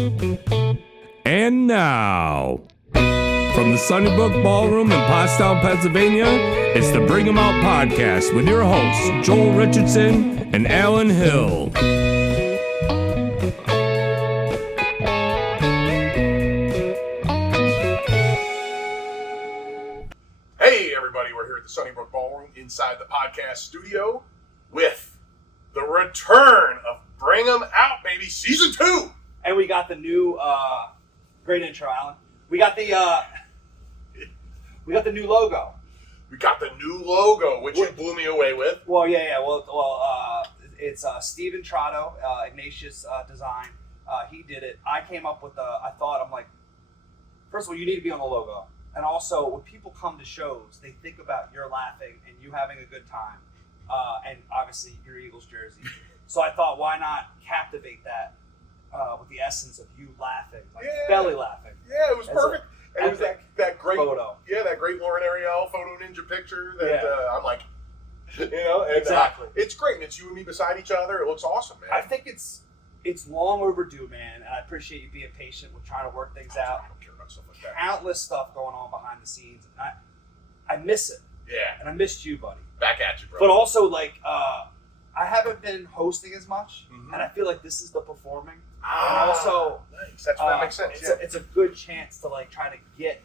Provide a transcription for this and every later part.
And now, from the Sunnybrook Ballroom in Pottstown, Pennsylvania, it's the Bring 'em Out podcast with your hosts, Joel Richardson and Alan Hill. Hey everybody, we're here at the Sunnybrook Ballroom inside the podcast studio with the return of Bring 'em Out, baby, season 2. And we got the new, great intro, Alan. We got the new logo. We got the new logo, which you blew me away with. Well, yeah. Well, it's Steven Trotto, Ignatius design. He did it. I came up with I'm like, first of all, you need to be on the logo. And also, when people come to shows, they think about you're laughing and you having a good time. And obviously, your Eagles jersey. So I thought, why not captivate that with the essence of you laughing, like belly laughing. Yeah, it was perfect. And it was that great photo. Yeah, that great Lauren Ariel photo ninja picture that I'm like, and, exactly. It's great. And it's you and me beside each other. It looks awesome, man. I think it's long overdue, man. And I appreciate you being patient with trying to work things out. I don't care about stuff like that. Countless stuff going on behind the scenes. And I miss it. Yeah. And I missed you, buddy. Back at you, bro. But also, like, I haven't been hosting as much, and I feel like this is the performing. And also, nice. That makes sense. It's a good chance to like try to get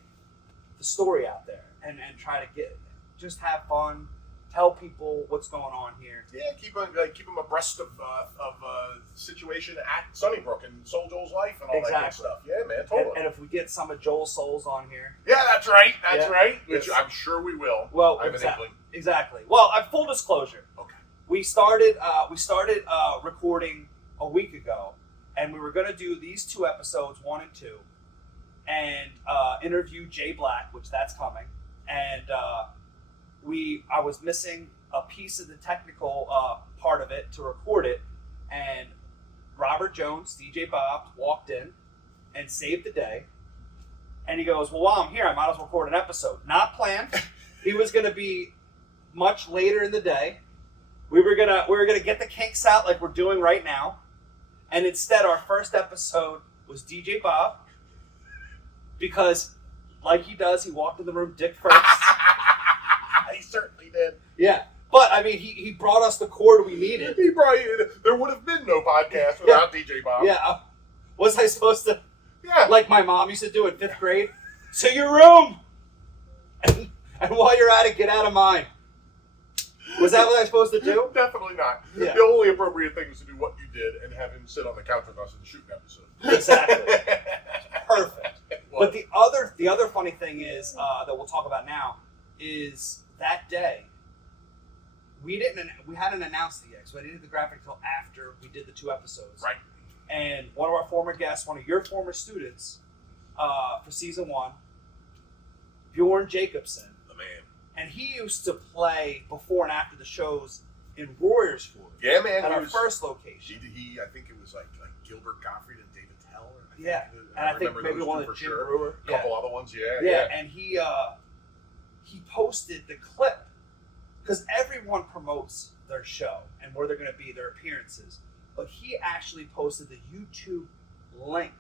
the story out there and try to just have fun, tell people what's going on here. Yeah, keep them abreast of situation at Sunnybrook and SoulJoel's life and all that good stuff. Yeah, man, totally. And if we get some of Joel's souls on here, yeah, that's right. Which I'm sure we will. Well, exactly. Well, full disclosure. Okay. We started recording a week ago, and we were going to do these 2 episodes, 1 and 2, and interview Jay Black, which that's coming. And I was missing a piece of the technical part of it to record it, and Robert Jones, DJ Bob, walked in and saved the day. And he goes, well, while I'm here, I might as well record an episode. Not planned. He was going to be much later in the day. We were gonna get the kinks out like we're doing right now, and instead our first episode was DJ Bob, because like he does, he walked in the room dick first. He certainly did. Yeah, but I mean, he brought us the chord we needed. There would have been no podcast without DJ Bob. Yeah, was I supposed to? Yeah, like my mom used to do in 5th grade. To your room, and while you're at it, get out of mine. Was that what I was supposed to do? Definitely not. Yeah. The only appropriate thing was to do what you did and have him sit on the couch with us in the shooting episode. Exactly. Perfect. But the other funny thing is that we'll talk about now is that day we hadn't announced it yet, so I didn't do the graphic until after we did the 2 episodes. Right. And one of our former guests, one of your former students, for season 1, Bjorn Jacobson. The man. And he used to play before and after the shows in Royersford. Yeah, man. At our first location. I think it was like Gilbert Gottfried and David Tell. I think maybe one of Jim Brewer. A couple other ones, yeah. And he posted the clip because everyone promotes their show and where they're going to be, their appearances. But he actually posted the YouTube link,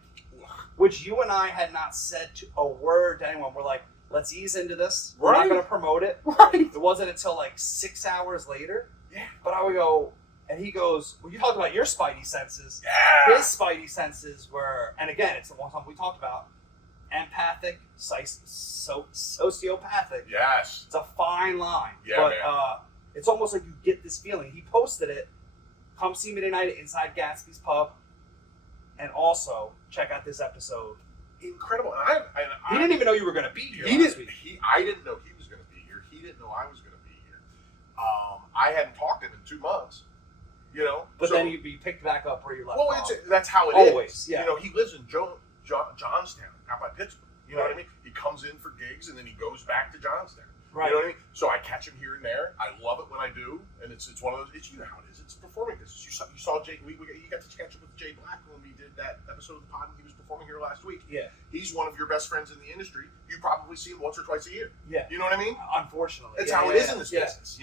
which you and I had not said a word to anyone. We're like, let's ease into this. We're not going to promote it. Right. It wasn't until like 6 hours later. Yeah. But I would go, and he goes, well, you talked about your spidey senses. Yeah. His spidey senses were, and again, it's the one time we talked about, empathic, sociopathic. Yes. It's a fine line. Yeah, but, man. It's almost like you get this feeling. He posted it. Come see me tonight at Inside Gatsby's Pub. And also, check out this episode. Incredible. He didn't even know you were going to be here. I didn't know he was going to be here. He didn't know I was going to be here. I hadn't talked to him in 2 months. But then you picked back up where you left off. That's how it Always, is. Yeah. He lives in Johnstown, out by Pittsburgh. You know what I mean? He comes in for gigs and then he goes back to Johnstown. Right. You know what I mean? So I catch him here and there. I love it when I do, and it's one of those. You know how it is. It's performing business. You saw Jay. You got to catch up with Jay Black when we did that episode of the pod. He was performing here last week. Yeah. He's one of your best friends in the industry. You probably see him once or twice a year. Yeah. You know what I mean? Unfortunately, that's how it is in this business.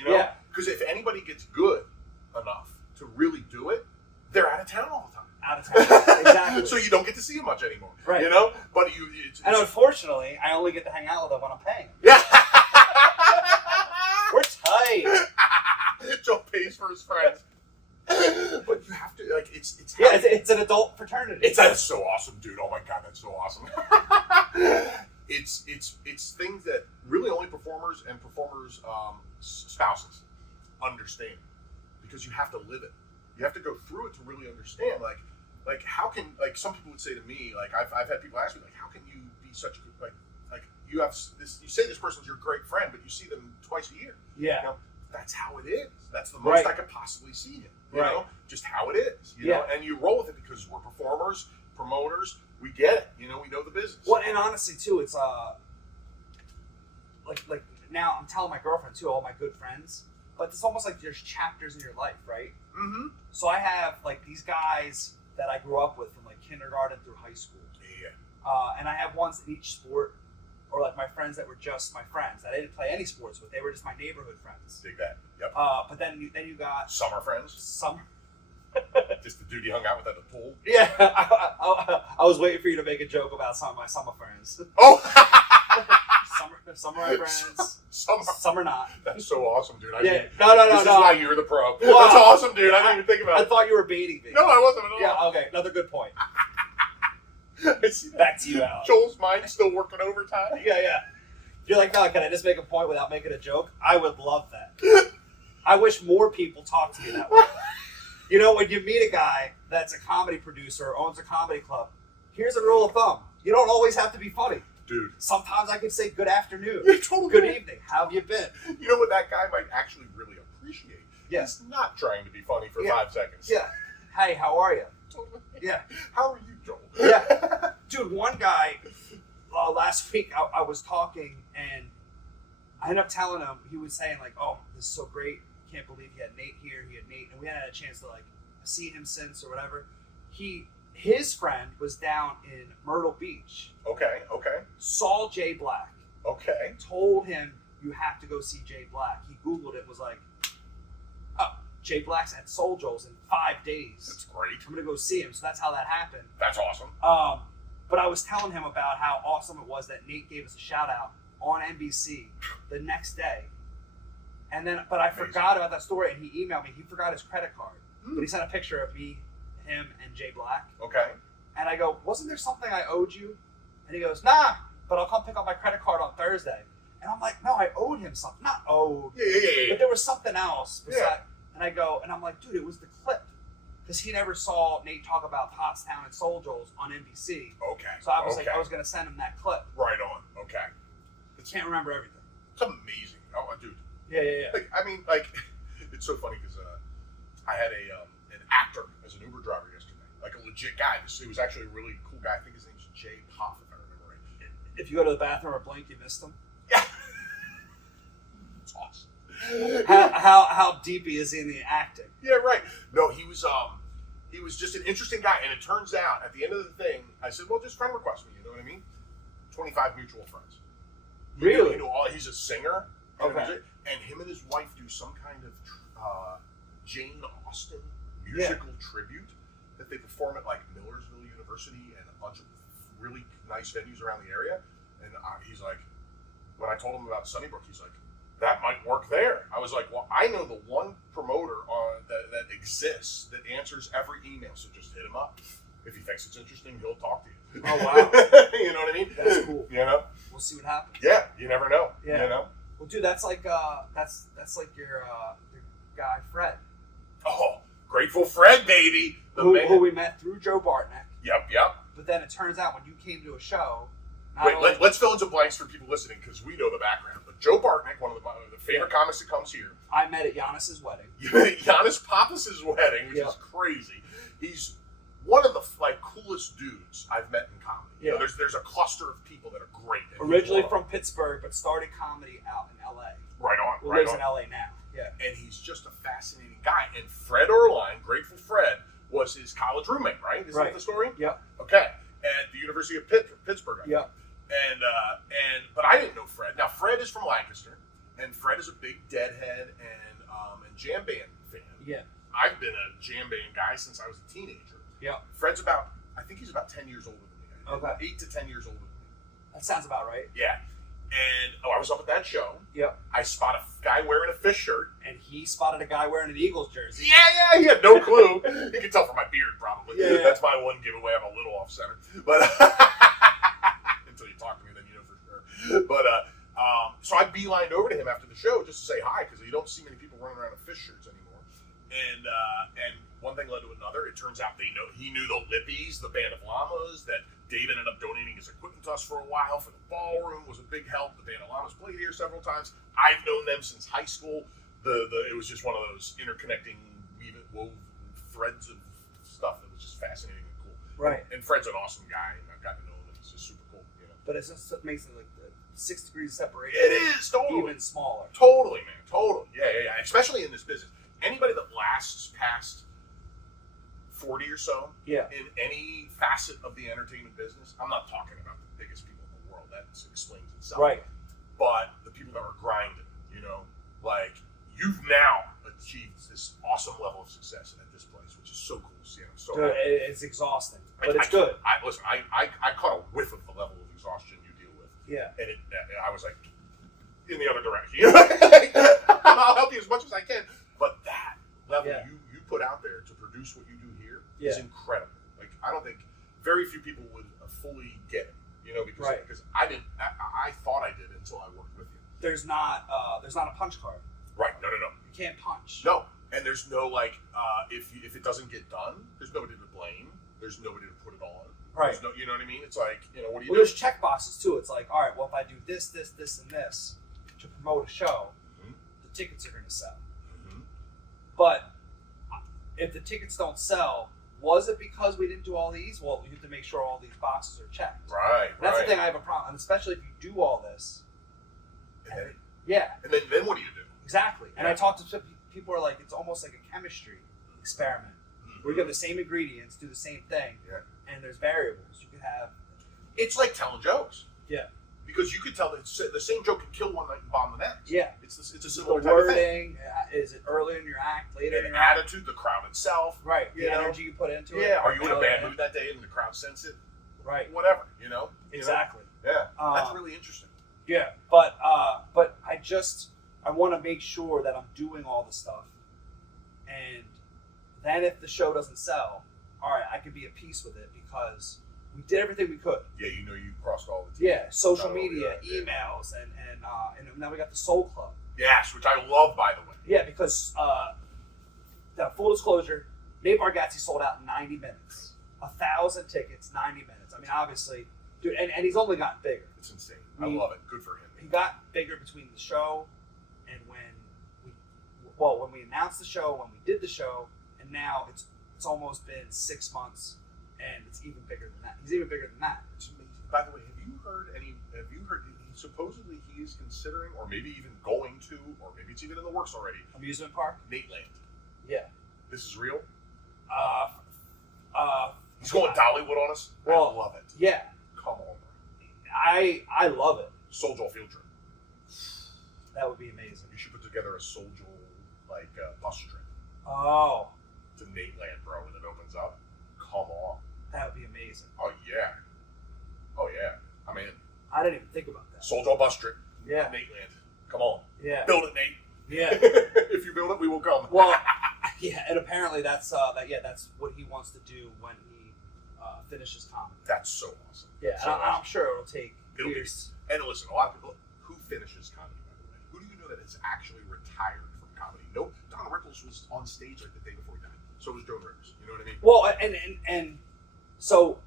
Because if anybody gets good enough to really do it, they're out of town all the time. Out of town. Exactly. So you don't get to see him much anymore. Right. You know? But and unfortunately, I only get to hang out with him when I'm paying him. Yeah. We're tight. Joel pays for his friends. But you have to, like, it's an adult fraternity. That's so awesome, dude. Oh my God, that's so awesome. It's things that really only performers and performers' spouses understand, because you have to live it. You have to go through it to really understand. Like how can, like, some people would say to me, like, I've had people ask me, like, how can you be such a good, like you have this, you say this person's your great friend, but you see them twice a year. Yeah. You know, that's how it is. That's the most I could possibly see him. You know, just how it is. You know, and you roll with it because we're performers, promoters. We get it. You know, we know the business. Well, and honestly, too, it's like now I'm telling my girlfriend too, all my good friends, but it's almost like there's chapters in your life, right? Mm-hmm. So I have like these guys that I grew up with from like kindergarten through high school. Yeah. And I have ones in each sport, or like my friends that were just my friends that I didn't play any sports with. They were just my neighborhood friends. Dig that. Yep. But then you got summer friends. Summer. Just the dude you hung out with at the pool. Yeah, I was waiting for you to make a joke about some of my summer friends. Oh. Some are my friends. Some are not. That's so awesome, dude. No. This is why you're the pro. Wow. That's awesome, dude. I didn't even think about it. I thought you were baiting me. No, I wasn't at all. Yeah, okay. Another good point. Back to you, Alan. Joel's mind's still working overtime. Yeah. You're like, no, can I just make a point without making a joke? I would love that. I wish more people talk to me that way. You know, when you meet a guy that's a comedy producer or owns a comedy club, here's a rule of thumb. You don't always have to be funny. Dude. Sometimes I can say good afternoon. You're totally good right. evening. How have you been? You know what that guy might actually really appreciate? Yeah. He's not trying to be funny for 5 seconds. Yeah. Hey, how are you? Totally. Yeah. How are you, Joel? Yeah. Dude, one guy, last week I was talking and I ended up telling him, he was saying like, oh, this is so great. Can't believe he had Nate here. He had Nate, and we hadn't had a chance to like see him since or whatever. His friend was down in Myrtle Beach. Okay. Saw Jay Black. Okay. Told him you have to go see Jay Black. He Googled it. Was like, oh, Jay Black's at SoulJoel's in 5 days. That's great. I'm gonna go see him. So that's how that happened. That's awesome. But I was telling him about how awesome it was that Nate gave us a shout out on NBC the next day. And then, but I forgot about that story, and he emailed me. He forgot his credit card, but he sent a picture of me, him, and Jay Black. Okay. And I go, wasn't there something I owed you? And he goes, nah, but I'll come pick up my credit card on Thursday. And I'm like, no, I owed him something. Not owed. Yeah. But there was something else. Yeah. And I go, and I'm like, dude, it was the clip. Because he never saw Nate talk about Pottstown and SoulJoel's on NBC. Okay. So I was like, I was going to send him that clip. Right on. Okay. I can't remember everything. It's amazing. Oh, dude. Yeah. Like, I mean, like, it's so funny because I had an actor as an Uber driver yesterday, like a legit guy. It was actually a really cool guy. I think his name's Jay Poff, if I remember right. If you go to the bathroom or blink, you missed him. Yeah, it's awesome. How deep is he in the acting? Yeah, right. No, he was just an interesting guy, and it turns out at the end of the thing, I said, well, just friend request me. You know what I mean? 25 mutual friends. Really? He's a singer. Okay. And him and his wife do some kind of Jane Austen musical tribute that they perform at like Millersville University and a bunch of really nice venues around the area. And he's like, when I told him about Sunnybrook, he's like, that might work there. I was like, well, I know the one promoter that exists that answers every email, so just hit him up. If he thinks it's interesting, he'll talk to you. Oh, wow. You know what I mean? That's cool. You know? We'll see what happens. Yeah, you never know. Yeah. You know? Well, dude, that's like your guy Fred. Oh, Grateful Fred, baby. Who we met through Joe Bartnick. Yep. But then it turns out when you came to a show... Let's fill in some blanks for people listening because we know the background. But Joe Bartnick, one of the favorite comics that comes here. I met at Giannis's wedding. Giannis Pappas' wedding, which is crazy. He's one of the coolest dudes I've met in comedy. Yeah. You know, there's a cluster of people that are great. Originally from Pittsburgh, but started comedy out in L.A. Right on. Who lives in L.A. now. Yeah. And he's just a fascinating guy. And Fred Erline, Grateful Fred, was his college roommate, right? Isn't that the story? Yep. Okay. At the University of Pittsburgh. Yep. But I didn't know Fred. Now Fred is from Lancaster, and Fred is a big Deadhead and jam band fan. Yeah. I've been a jam band guy since I was a teenager. Yeah. Fred's about I think he's about 10 years older than me. Okay. 8 to 10 years older than me. That sounds about right. Yeah. And I was up at that show. Yep. I spot a guy wearing a fish shirt. And he spotted a guy wearing an Eagles jersey. Yeah, he had no clue. You can tell from my beard, probably. Yeah. That's my one giveaway. I'm a little off center, but until you talk to me, then you know for sure. But so I beelined over to him after the show just to say hi because you don't see many people running around in fish shirts anymore. And one thing led to another. It turns out he knew the Lippies, the band of llamas. That Dave ended up donating his equipment to us for a while for the ballroom. Was a big help. The band of llamas played here several times. I've known them since high school. It was just one of those interconnecting woven threads of stuff that was just fascinating and cool. Right. And Fred's an awesome guy, and I've gotten to know him. It's just super cool. You know. But it just makes it like the 6 degrees separation. It is totally even smaller. Totally, man. Totally. Yeah. Especially in this business. Anybody that lasts past 40 or so in any facet of the entertainment business, I'm not talking about the biggest people in the world. That explains itself. Right. But the people that are grinding, like you've now achieved this awesome level of success at this place, which is so cool to see. I'm so Dude, happy. it's exhausting, but it's good. Listen, I caught a whiff of the level of exhaustion you deal with. Yeah. And I was like, in the other direction. I'll help you as much as I can. But that level you put out there to produce what you do here is incredible. Like, I don't think very few people would fully get it, because I thought I did until I worked with you. There's not a punch card. Right. No. You can't punch. No. And there's no, if it doesn't get done, there's nobody to blame. There's nobody to put it on. Right. No, you know what I mean? It's like, what do you do? There's check boxes, too. It's like, all right, well, if I do this, this, this, and this to promote a show, the tickets are going to sell. Mm-hmm. But if the tickets don't sell, was it because we didn't do all these? Well, you have to make sure all these boxes are checked. Right. That's the thing I have a problem, and especially if you do all this. And then what do you do? Exactly. And I talk to some people who are like, it's almost like a chemistry experiment. Mm-hmm. Where you have the same ingredients, do the same thing, and there's variables. You could have. It's like telling jokes. Yeah. Because you could tell that the same joke can kill one night and bomb the next. Yeah. It's a similar the type of thing. wording, is it earlier in your act, later in And your act? attitude, the crowd itself. Right. The energy you put into it. Yeah. Are you in a bad mood that day and the crowd sense it? Right. Whatever. Exactly. Yeah. That's really interesting. Yeah. But I want to make sure that I'm doing all the stuff, and then if the show doesn't sell, all right, I can be at peace with it because we did everything we could. Yeah, you crossed all the T's. Yeah, social media, emails, and now we got the Soul Club. Yes, which I love, by the way. Yeah, because full disclosure, Nate Bargatze sold out in 90 minutes. 1,000 tickets, 90 minutes. I mean, obviously, dude, and he's only gotten bigger. It's insane. I love it. Good for him. He got bigger between the show and when we announced the show, when we did the show, and now it's almost been 6 months, and it's even bigger than that. He's even bigger than that. It's amazing. By the way, have you heard supposedly he is considering, or maybe even going to, or maybe it's even in the works already, Amusement park? Nateland. Yeah. This is real? He's going Dollywood on us? Well, I love it. Yeah. Come on, bro. I love it. SoulJoel field trip. That would be amazing. You should put together a SoulJoel bus trip Oh. to Nateland, bro, when it opens up. Come on. That would be amazing. Oh yeah. I'm in. I didn't even think about that. SoulJoel bus trip. Yeah. Nateland. Come on. Yeah. Build it, Nate. Yeah. If you build it, we will come. Well, yeah, and apparently that's what he wants to do when he finishes comedy. That's so awesome. Yeah, so and I'm sure it'll take It'll years. And listen, a lot of people who finishes comedy, by the way. Who do you know that is actually retired from comedy? Nope. Don Rickles was on stage like the day before he died. So was Joan Rivers. You know what I mean? Well, and so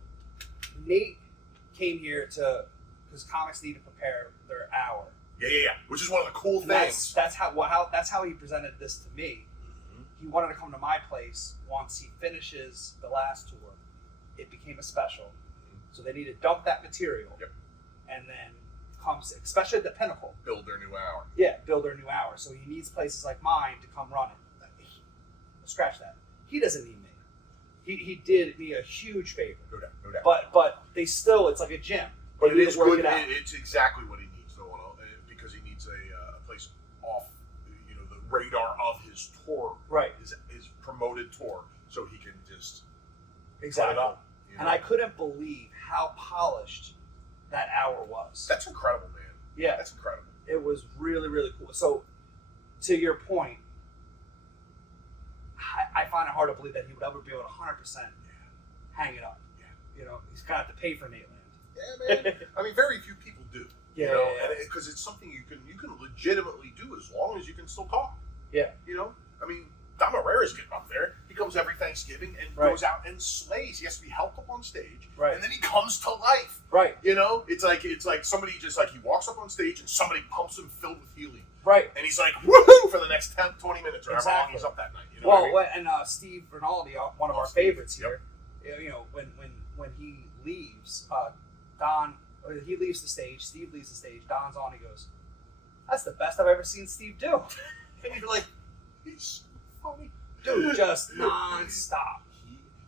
Nate came here because comics need to prepare their hour. Yeah. Which is one of the cool And things. That's how he presented this to me. Mm-hmm. He wanted to come to my place once he finishes the last tour. It became a special, so they need to dump that material, and then come, especially at the Pinnacle, build their new hour. Yeah, build their new hour. So he needs places like mine to come run it. Scratch that. He doesn't need me. He did me a huge favor. No doubt. But they still, it's like a gym. But They it need is to work good. it out. It's exactly what he needs, though, because he needs a place off, the radar of his tour, Right? His promoted tour, so he can just Exactly. put it up. You know? And I couldn't believe how polished that hour was. That's incredible, man. Yeah. That's incredible. It was really, really cool. So, to your point, I find it hard to believe that he would ever be able to 100% hang it up. Yeah. You know, he's going to have to pay for Nateland. Yeah, man. I mean, very few people do. Yeah, you know, yeah. because it's something you can legitimately do as long as you can still talk. Yeah. You know, I mean, Dom Herrera's getting up there. He comes every Thanksgiving and Right. goes out and slays. He has to be helped up on stage, Right. and then he comes to life. Right. You know, it's like somebody just like he walks up on stage and somebody pumps him filled with helium, Right. and he's like woohoo for the next 10, 20 minutes or however long Exactly. he's up that night. You know what I Well, mean? and Steve Rinaldi, one of Oh, our Steve. favorites Yep. here, you know, when he leaves, Don, he leaves the stage, Steve leaves the stage, Don's on, he goes, "That's the best I've ever seen Steve do." And you're like, he's funny. Dude, just non-stop.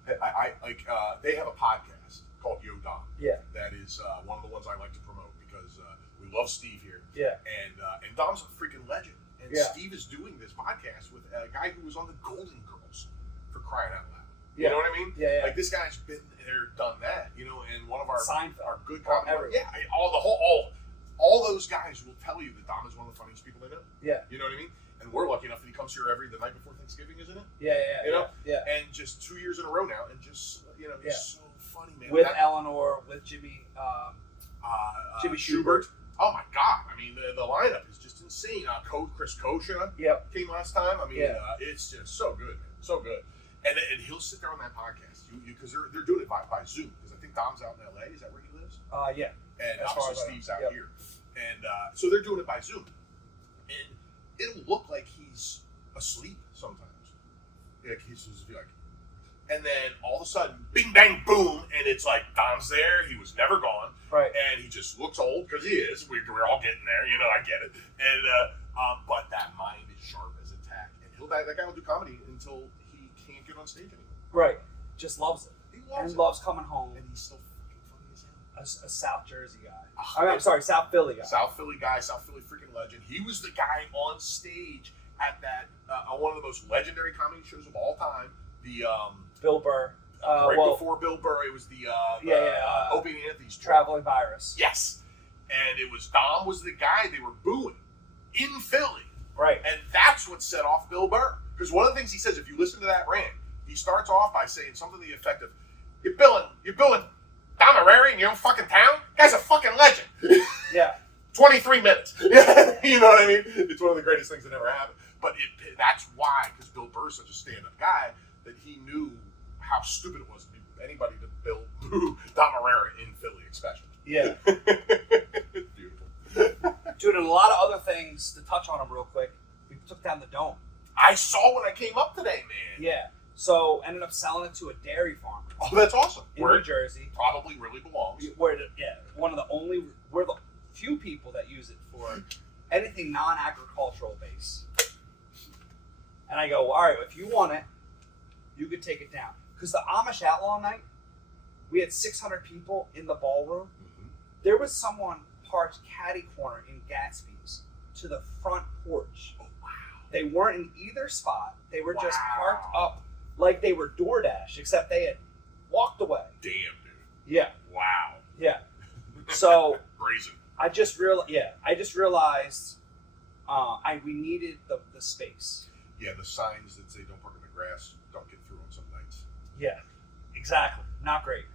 They have a podcast called Yo Don. Yeah. That is one of the ones I like to promote because we love Steve here. Yeah. And Dom's a freaking legend. And Yeah. Steve is doing this podcast with a guy who was on the Golden Girls, for crying out loud. Yeah. You know what I mean? Yeah, yeah. Like this guy's been there, done that. You know, and one of our Seinfeld. good comedy. Everyone. Yeah, all those guys will tell you that Dom is one of the funniest people they know. Yeah. You know what I mean? And we're lucky enough that he comes here the night before Thanksgiving, isn't it? Yeah, You know? yeah. And just 2 years in a row now, and just he's so funny, man. With Eleanor, with Jimmy, Jimmy Schubert. Oh my God! I mean, the lineup is just insane. Chris Kosha Yep. came last time. I mean, Yeah. it's just so good, man. So good. And he'll sit there on that podcast because they're doing it by Zoom because I think Dom's out in LA. Is that where he lives? Yeah. And As far obviously as I know. Steve's out Yep. here, and so they're doing it by Zoom, and it'll look like he's asleep sometimes. Like he's just like, and then all of a sudden, bing bang boom, and it's like Dom's there. He was never gone, Right. and he just looks old because he is. We're all getting there, you know. I get it, and but that mind is sharp as a tack, and that guy will do comedy until he can't get on stage anymore. Right. Just loves it. He loves And it, loves coming home. and he's still fucking funny as hell. A South Jersey guy. Oh, I mean, I'm sorry, South Philly guy. South Philly guy, South Philly freaking legend. He was the guy on stage at that one of the most legendary comedy shows of all time. The Bill Burr. before Bill Burr, it was the Opie and Anthony's tour. Traveling Virus. Yes, and it was Dom was the guy they were booing in Philly, Right. and that's what set off Bill Burr. Because one of the things he says, if you listen to that rant, he starts off by saying something to the effect of, "You're billing Dom Herrera in your own fucking town? Guy's a fucking legend." Yeah. 23 minutes. You know what I mean? It's one of the greatest things that ever happened. But that's why, because Bill Burr's such a stand-up guy, that he knew how stupid it was to be anybody to boo Dom Herrera in Philly, especially. Yeah. It's beautiful. Dude, and a lot of other things to touch on them real quick. We took down the dome. I saw when I came up today, man. Yeah. So ended up selling it to a dairy farmer Oh, that's awesome. in Where New it Jersey. probably really belongs. We're the few people that use it for anything non-agricultural based. And I go, all right, if you want it, you could take it down. Because the Amish Outlaw Night, we had 600 people in the ballroom. Mhm. There was someone parked catty corner in Gatsby's to the front porch. Oh, wow. They weren't in either spot. They were just Wow. parked up like they were DoorDash, except they had walked away. Damn, dude. Yeah, Wow. yeah. So Brazen. I just realized we needed the space. Yeah, the signs that say don't park in the grass don't get through on some nights. Yeah, exactly. Not great.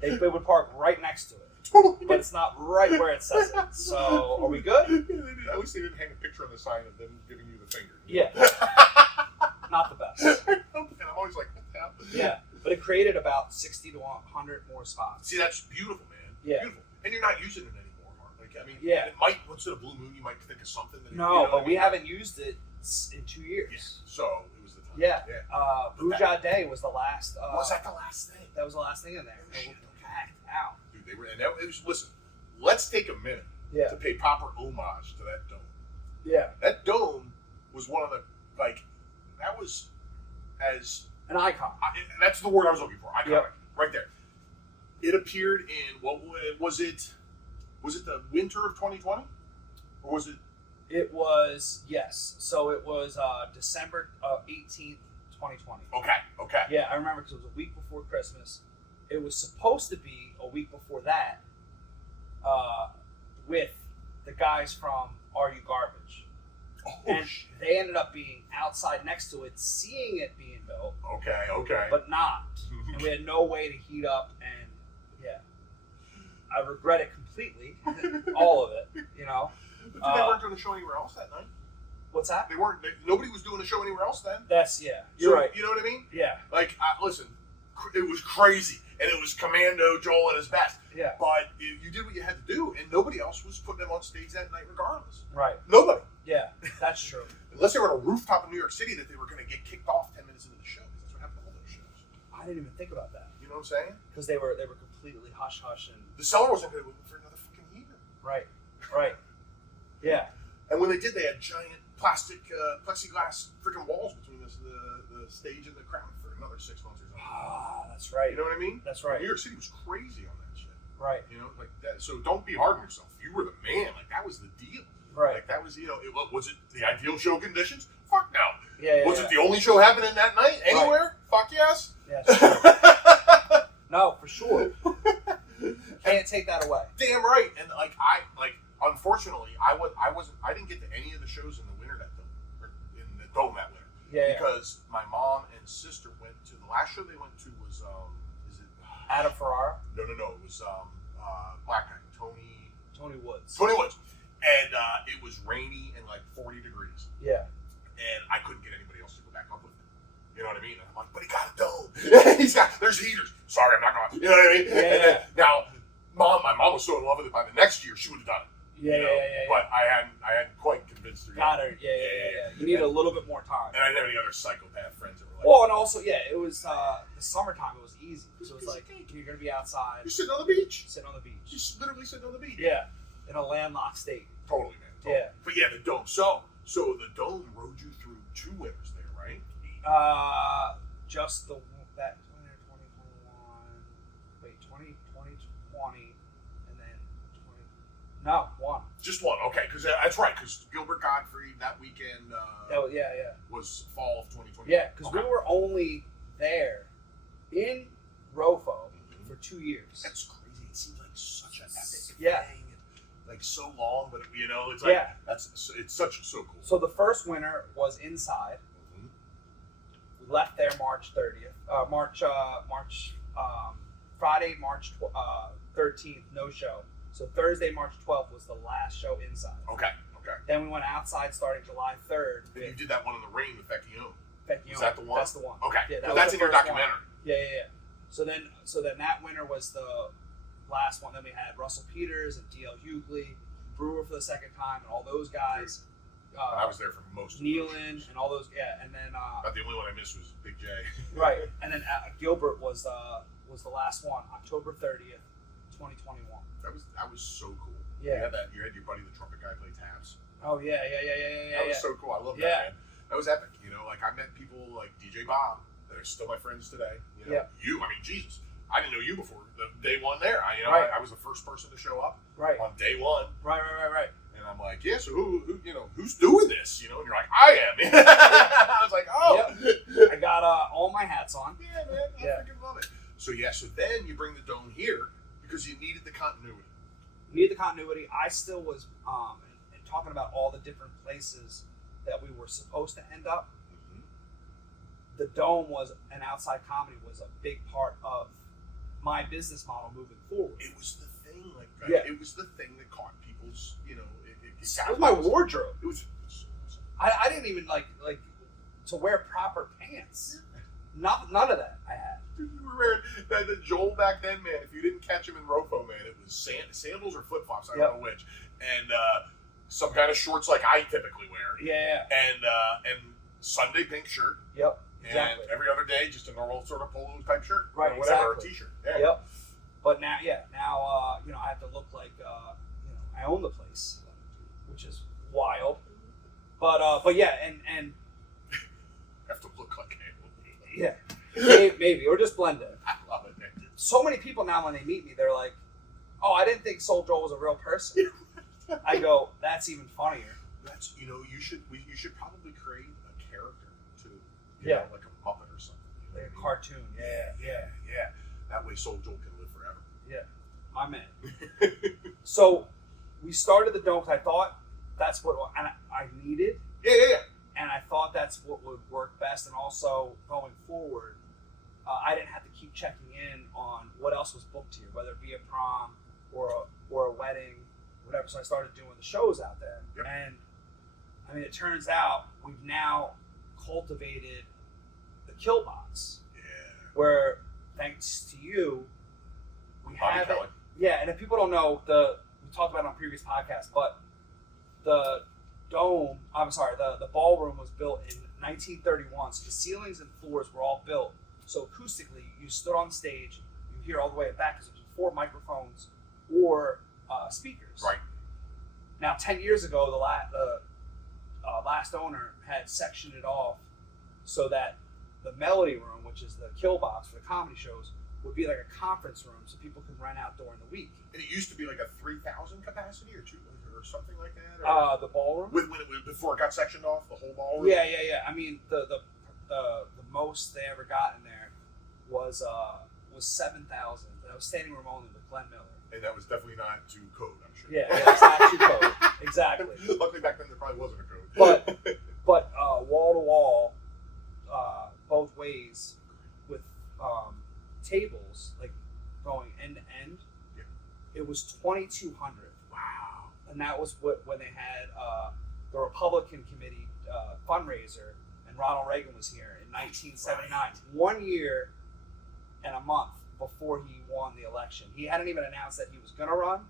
They would park right next to it, Totally. but it's not right where it says it. So are we good? At least they didn't hang a picture on the sign of them giving you the finger. Yeah. Not the best. And I'm always like, what the hell? Yeah, but it created about 60 to 100 more spots. See, that's beautiful, man. Yeah. Beautiful. And you're not using it anymore, Mark. Like, I mean, Yeah. it might, once in a blue moon, you might think of something. That No, you know what but I we mean? haven't used it in 2 years. Yeah. So, it was the time. Yeah. Yeah. Buja Day was the last. Was that the last thing? That was the last thing in there. It was packed out. Dude, they were, and that was, listen, let's take a minute Yeah. to pay proper homage to that dome. Yeah. That dome was one of the, like, that was as, An icon. that's the word I was looking for. Iconic. Yep. Right there. It appeared in, what was it? Was it the winter of 2020? Or was it? It was, yes. So it was December 18th, 2020. Okay. Yeah, I remember because it was a week before Christmas. it was supposed to be a week before that with the guys from Are You Garbage? And they ended up being outside next to it, seeing it being built. Okay. But not. And we had no way to heat up, and yeah. I regret it completely. All of it, you know. But they weren't doing a show anywhere else that night. What's that? Nobody was doing a show anywhere else then. You're right. You know what I mean? Yeah. Like, listen, it was crazy, and it was Commando Joel at his best. Yeah. But you did what you had to do, and nobody else was putting them on stage that night regardless. Right. Nobody. Yeah, that's true. Unless they were on a rooftop in New York City that they were going to get kicked off 10 minutes into the show. That's what happened to all those shows. I didn't even think about that. You know what I'm saying? Because they were completely hush-hush. And the cellar wasn't going to move for another fucking year. Right. Yeah. And when they did, they had giant plastic plexiglass freaking walls between the stage and the crowd for another 6 months or something. Ah, that's right. You know what I mean? That's right. New York City was crazy on that shit. Right. You know, like that. So don't be hard on yourself. You were the man. Like, that was the deal. Right. Like, that was, you know, was it the ideal show conditions? Fuck no. Yeah. Was it the only show happening that night anywhere? Right. Fuck yes. Yes. No, for sure. Can't take that away. Damn right. And unfortunately, I didn't get to any of the shows in the winter that dome that winter. Yeah. Because my mom and sister went to the last show they went to was is it Adam Ferrara? No, it was black guy Tony Woods. And it was rainy and like 40 degrees. Yeah. And I couldn't get anybody else to go back up with him. You know what I mean? And I'm like, but he got a dome. There's heaters. Sorry, I'm not going. You know what I mean? Yeah. And then, now, my mom was so in love with it. By the next year, she would have done it. Yeah. But I hadn't quite convinced her yet. Got her. Yeah. You need a little bit more time. And I didn't have any other psychopath friends that were like. Well, and also, it was the summertime. It was easy. So it was like, you're gonna be outside. You're sitting on the beach. Sitting on the beach. Just literally sitting on the beach. Yeah. In a landlocked state. Totally, man. Totally. Yeah. But yeah, the dome. So the dome rode you through 2 winters there, right? Just that 2020, and then 1. Just 1, okay, because that's right, because Gilbert Gottfried that weekend was fall of 2020. Yeah, because we were only there in Rofo for 2 years. That's crazy. It seems like such an epic thing. Like so long, but you know, it's like it's so cool. So the first winter was inside. Mm-hmm. We left there March 30th. Friday, March 13th, no show. So Thursday, March 12th was the last show inside. Okay. Then we went outside starting July 3rd. And you did that one in the rain with Vecchione. Is that the one? That's the one. Okay. Yeah, that's in your documentary. One. Yeah. So then that winter was the last one. Then we had Russell Peters and D.L. Hughley, Brewer for the second time, and all those guys. I was there for most of Nealon and all those. Yeah, and then. About the only one I missed was Big J. Right, and then Gilbert was the last one, October 30th, 2021. That was so cool. Yeah. You had your buddy, the trumpet guy, play tabs. Oh yeah. That was so cool. I love that, man. That was epic. You know, like I met people like DJ Bob that are still my friends today. You know, Jesus. I didn't know you before the day 1 there. I was the first person to show up on day 1. Right. And I'm like, yeah, so who's doing this? You know, and you're like, I am. I was like, oh. Yep. I got all my hats on. Yeah, man. I freaking love it. So then you bring the dome here because you needed the continuity. I still was and talking about all the different places that we were supposed to end up. Mm-hmm. The dome an outside comedy was a big part of my business model moving forward. It was the thing, it was the thing that caught people's, it was my wardrobe. It was. I didn't even like to wear proper pants. None of that I had. You were wearing the Joel back then, man. If you didn't catch him in Rofo, man, it was sandals or flip flops. I don't know which, and some kind of shorts like I typically wear. Yeah. And Sunday pink shirt. Yep. Exactly. And every other day, just a normal sort of polo type shirt, right? Or whatever, exactly. or a t-shirt. Yeah. Yep. But now, I have to look like I own the place, which is wild. But yeah, and have to look like yeah, maybe or just blend it. I love it, man. So many people now when they meet me, they're like, "Oh, I didn't think SoulJoel was a real person." I go, "That's even funnier." That's you should probably create a character too. Yeah, like a puppet or something. Like a cartoon. Yeah. That way SoulJoel can live forever. Yeah, my man. So we started the Dome because I thought that's what I needed. Yeah. And I thought that's what would work best. And also going forward, I didn't have to keep checking in on what else was booked here, whether it be a prom or a wedding, whatever. So I started doing the shows out there. Yep. And I mean, it turns out we've now cultivated the Kill Box, where thanks to you, we Bobby have Kelly. it. Yeah, and if people don't know, we talked about it on previous podcasts, but the Dome, the ballroom was built in 1931, so the ceilings and floors were all built. So acoustically, you stood on stage, you hear all the way back because there's 4 microphones or speakers. Right. Now, 10 years ago, the last owner had sectioned it off so that the Melody Room, which is the Kill Box for the comedy shows, would be like a conference room so people could rent out during the week. And it used to be like a 3,000 capacity or something like that? Or The ballroom? Before it got sectioned off, the whole ballroom? Yeah. I mean, the most they ever got in there was 7,000. That was standing room only with Glenn Miller. And that was definitely not to code, I'm sure. Yeah, it's actually code. Exactly. Luckily back then there probably wasn't a code. But wall to wall, both ways, with tables like going end to end. Yeah. It was 2,200. Wow. And that was when they had the Republican Committee fundraiser, and Ronald Reagan was here in 1979. Right. 1 year and a month before he won the election. He hadn't even announced that he was going to run.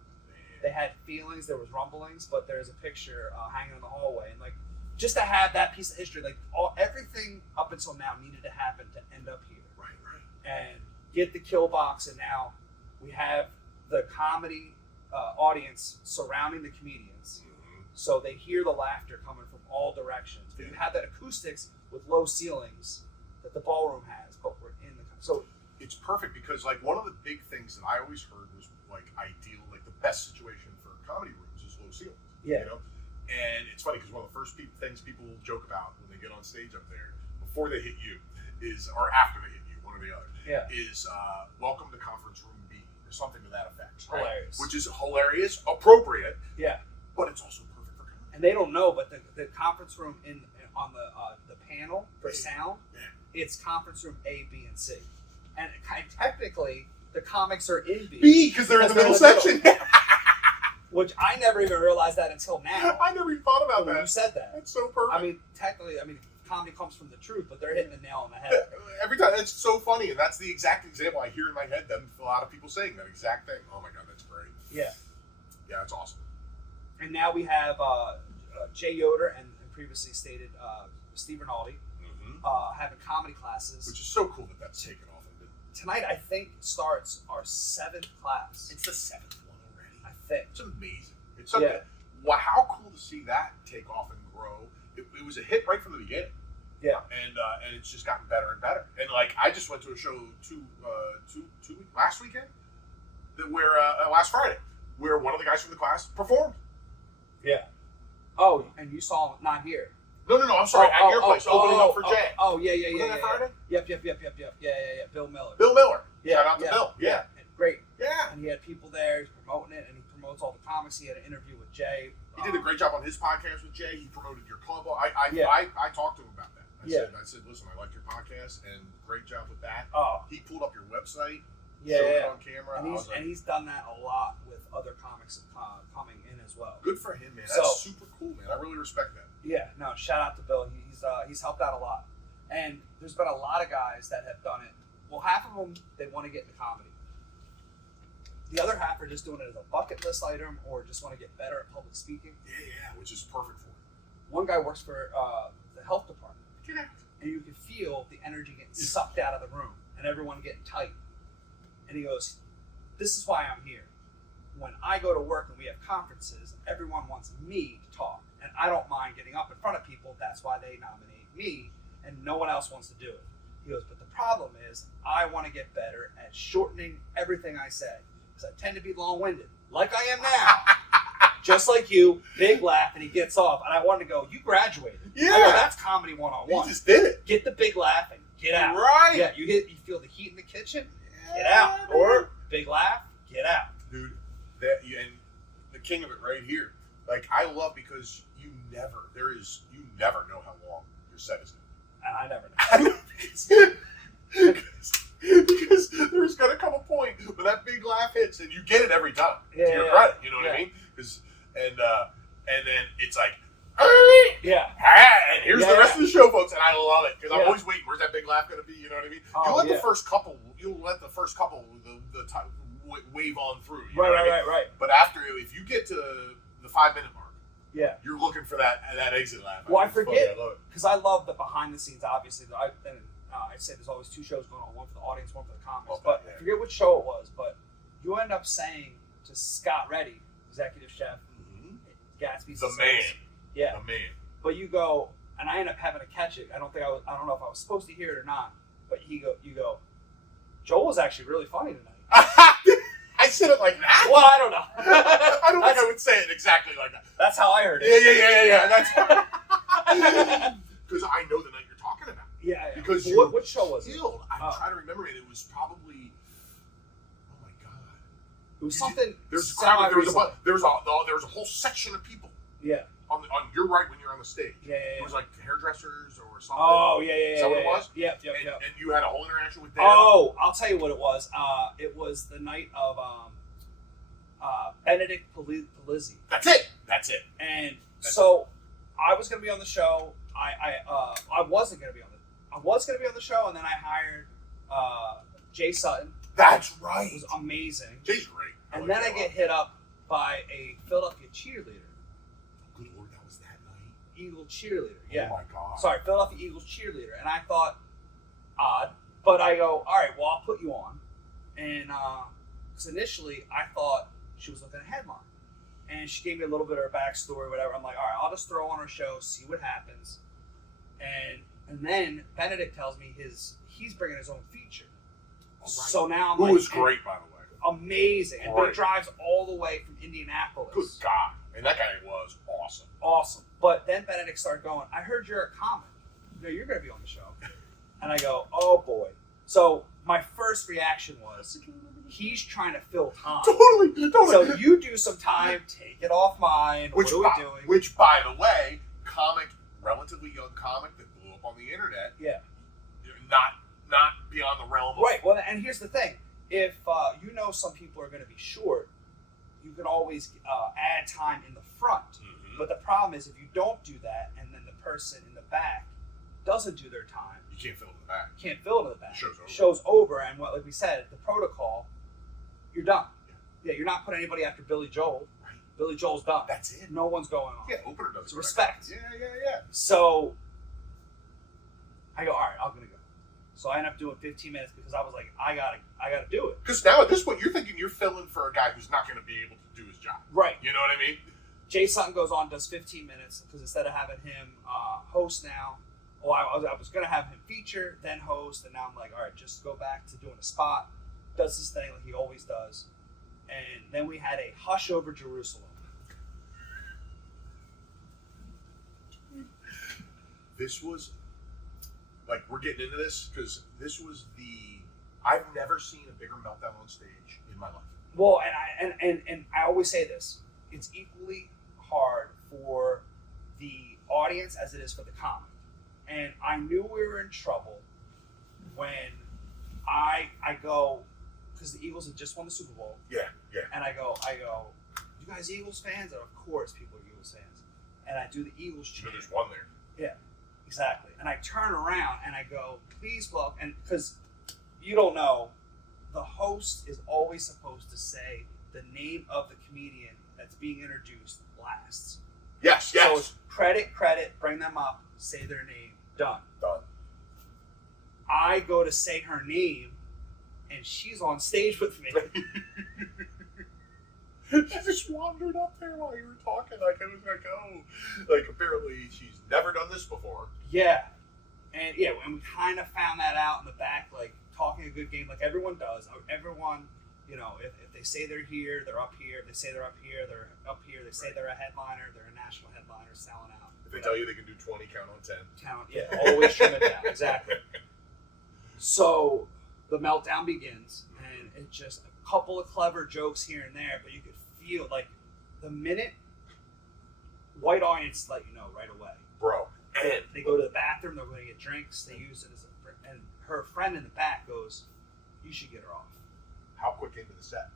They had feelings, there was rumblings, but there's a picture hanging in the hallway. And like, just to have that piece of history, like everything up until now needed to happen to end up here. Right. And get the Kill Box, and now we have the comedy audience surrounding the comedians. Mm-hmm. So they hear the laughter coming from all directions. But you have that acoustics with low ceilings that the ballroom has, but we're in the... So it's perfect because like one of the big things that I always heard was like ideal, like the best situation for comedy rooms is low ceilings. Yeah. You know? And it's funny because one of the first things people joke about when they get on stage up there before they hit you is, or after they hit you, one or the other, is welcome to conference room B or something to that effect. Right? Hilarious. Which is hilarious, appropriate. Yeah. But it's also perfect for comedy. And they don't know, but the conference room on the panel for sound, it's conference room A, B, and C. And technically, the comics are in B. B, because they're in the middle section. Which I never even realized that until now. I never even thought about that. You said that. That's so perfect. I mean, technically, comedy comes from the truth, but they're hitting the nail on the head. Every time. It's so funny, and that's the exact example I hear in my head. A lot of people saying that exact thing. Oh my God, that's great. Yeah. Yeah, that's awesome. And now we have Jay Yoder and previously stated Steve Rinaldi having comedy classes. Which is so cool that that's taken off. Tonight, I think, starts our 7th class. It's the 7th one already. I think. It's amazing. It's so good. Wow, how cool to see that take off and grow. It was a hit right from the beginning. Yeah. And it's just gotten better and better. And like, I just went to a show last weekend, last Friday, where one of the guys from the class performed. Yeah. Oh, and you saw him not here. No, I'm sorry, at your place, opening up for Jay. Yeah. Was that Friday? Yep. Yeah. Bill Miller. Bill Miller. Yeah, Shout out to Bill. Yeah. Great. Yeah. And he had people there, he's promoting it, and he promotes all the comics. He had an interview with Jay. He did a great job on his podcast with Jay. He promoted your club. I talked to him about that. I said, listen, I like your podcast, and great job with that. Oh. He pulled up your website, showed it on camera. And he's done that a lot with other comics coming in as well. Good for him, man. That's super cool, man. I really respect that. Yeah, no, shout out to Bill. He's helped out a lot. And there's been a lot of guys that have done it. Well, half of them, they want to get into comedy. The other half are just doing it as a bucket list item or just want to get better at public speaking. Yeah, which is perfect for him. One guy works for the health department. Connect. And you can feel the energy getting sucked out of the room and everyone getting tight. And he goes, this is why I'm here. When I go to work and we have conferences, everyone wants me to talk. And I don't mind getting up in front of people. That's why they nominate me. And no one else wants to do it. He goes, but the problem is I want to get better at shortening everything I say. Because I tend to be long-winded, like I am now. Just like you, big laugh, and he gets off. And I wanted to go, you graduated. Yeah. I go, that's comedy 101. You just did it. Get the big laugh and get out. Right. Yeah, you feel the heat in the kitchen. get out. Or big laugh, get out. Dude, and the king of it right here. Like, I love because you never know how long your set is going to be. And I never know. I know, because there's going to come a point when that big laugh hits, and you get it every time. To your credit, you know what I mean? And then it's like, yeah. And here's the rest of the show, folks, and I love it because I'm always waiting. Where's that big laugh going to be? You know what I mean? You'll let the first couple, the time wave on through. You know what I mean? Right. But after, if you get to the 5-minute mark, you're looking for that exit laugh. Well, I forget because I love the behind the scenes. Obviously, I say there's always two shows going on: one for the audience, one for the comics. But I forget which show it was. But you end up saying to Scott Reddy, executive chef, Gatsby's the man. Yeah, the man. But you go, and I end up having to catch it. I don't know if I was supposed to hear it or not. But you go, Joel was actually really funny tonight. I said it like that? Well, I don't know. I don't think I would say it exactly like that. That's how I heard it. Yeah. That's because I know the night you're talking about. Yeah. Because what show was it? I'm trying to remember it. It was probably. Oh my god. It was something. There was a whole section of people. Yeah. On your right when you're on the stage. Yeah. It was like hairdressers or something. Oh yeah. Is that what it was? Yeah. And you had a whole interaction with Dan. Oh, I'll tell you what it was. It was the night of Benedict Polizzi. That's it. And so I was going to be on the show. I wasn't going to be on I was going to be on the show, and then I hired Jay Sutton. That's right. It was amazing. Jay's great. And then I get hit up by a Philadelphia cheerleader. Good Lord, that was that night. Eagle cheerleader. Yeah. Oh my God. Sorry, Philadelphia Eagles cheerleader. And I thought, odd. But I go, all right, well, I'll put you on. And because initially I thought she was looking at headline. And she gave me a little bit of her backstory, whatever. I'm like, all right, I'll just throw on her show, see what happens. And then Benedict tells me he's bringing his own feature. Oh, right. So now I'm Who was great, by the way. Amazing. And he drives all the way from Indianapolis. Good God. And that guy was awesome. Awesome. But then Benedict started going, I heard you're a comic. You're going to be on the show. And I go, oh boy. So my first reaction was, he's trying to fill time. Totally. So you do some time, take it off mine. What are we doing? Which, by the way, relatively young comic that blew up on the internet. Yeah. Not beyond the realm of... Right. Well, and here's the thing. If some people are going to be short, you can always add time in the front. Mm-hmm. But the problem is if you don't do that and then the person in the back doesn't do their time, you can't fill it in the back. Can't fill it in the back. Show's over. And like we said, the protocol, you're done. Yeah, you're not putting anybody after Billy Joel. Right. Billy Joel's done. That's it. No one's going on. Yeah, opener does. It's respect. Yeah. So I go, all right, I'm gonna go. So I end up doing 15 minutes because I was like, I gotta do it. Because now at this point, you're thinking you're filling for a guy who's not going to be able to do his job. Right. You know what I mean? Jay Sutton goes on, does 15 minutes because instead of having him host now, I was going to have him feature, then host, and now I'm like, all right, just go back to doing a spot. Does his thing like he always does. And then we had a Hush Over Jerusalem. This was, like, we're getting into this because this was I've never seen a bigger meltdown on stage in my life. Well, and I always say this, it's equally hard for the audience as it is for the comic. And I knew we were in trouble when I go, because the Eagles had just won the Super Bowl. Yeah. And I go, you guys Eagles fans? And of course people are Eagles fans. And I do the Eagles chant. There's one there. Yeah, exactly. And I turn around and I go, please welcome, and because you don't know, the host is always supposed to say the name of the comedian that's being introduced last. Yes. So it's credit, bring them up, say their name, done. I go to say her name, and she's on stage with me. She just wandered up there while you were talking. Like, I was like, oh. Like, apparently she's never done this before. Yeah. And we kind of found that out in the back, like, talking a good game like everyone does. Everyone, if they say they're here, they're up here. If they say they're up here, they're up here. They say they're a headliner, they're a national headliner selling out. If they tell you they can do 20, count on 10. Always trim it down. Exactly. So the meltdown begins, and it's just a couple of clever jokes here and there, but you could feel like the minute white audience let you know right away. Bro. And they go to the bathroom, they're going to get drinks, they use it as a friend. And her friend in the back goes, you should get her off. How quick into the set?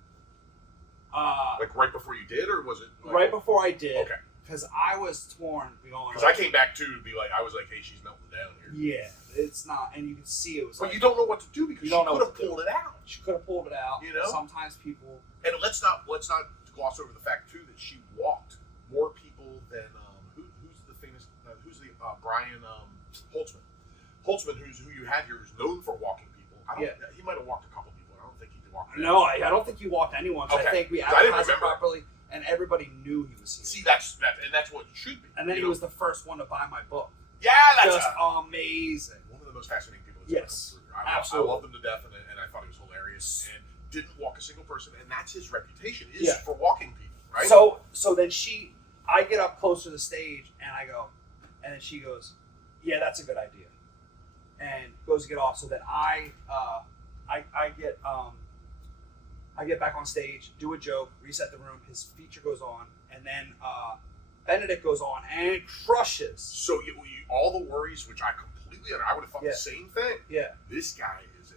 Like right before you did, or was it? Right before I did. Okay. Because I was torn beyond. Because I came back too to be like, I was like, hey, she's melting down here. Yeah, it's not, and you can see it was. But like, you don't know what to do because you she don't know could what have to do. pulled it out. She could have pulled it out. You know? Sometimes people. And let's not gloss over the fact too that she walked more people than who's the famous Brian Holtzman. Holtzman, who you had here, is known for walking people. He might have walked a couple people. I don't think he did walk. No, I don't think he walked anyone. Okay. I think we advertised it properly, and everybody knew he was here. See, that's what it should be. And then he was the first one to buy my book. Yeah, that's just amazing. One of the most fascinating people that's yes, ever come through. absolutely. I loved him to death, and I thought he was hilarious. And didn't walk a single person, and that's his reputation for walking people, right? So then I get up close to the stage, and I go, and then she goes, yeah, that's a good idea, and goes to get off. So then I get back on stage, do a joke, reset the room. His feature goes on, and then Benedict goes on and crushes. So all the worries, which I completely I would have thought the same thing. Yeah. This guy is a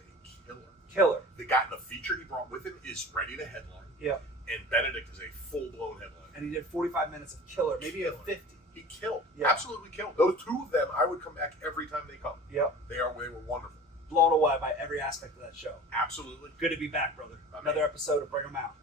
killer. The guy, the feature he brought with him is ready to headline. Yeah. And Benedict is a full-blown headline. And he did 45 minutes of killer, maybe a 50. He killed. Yeah. Absolutely killed. Those two of them, I would come back every time they come. Yep. They were wonderful. Blown away by every aspect of that show. Absolutely. Good to be back, brother. Another episode of Bring 'Em Out.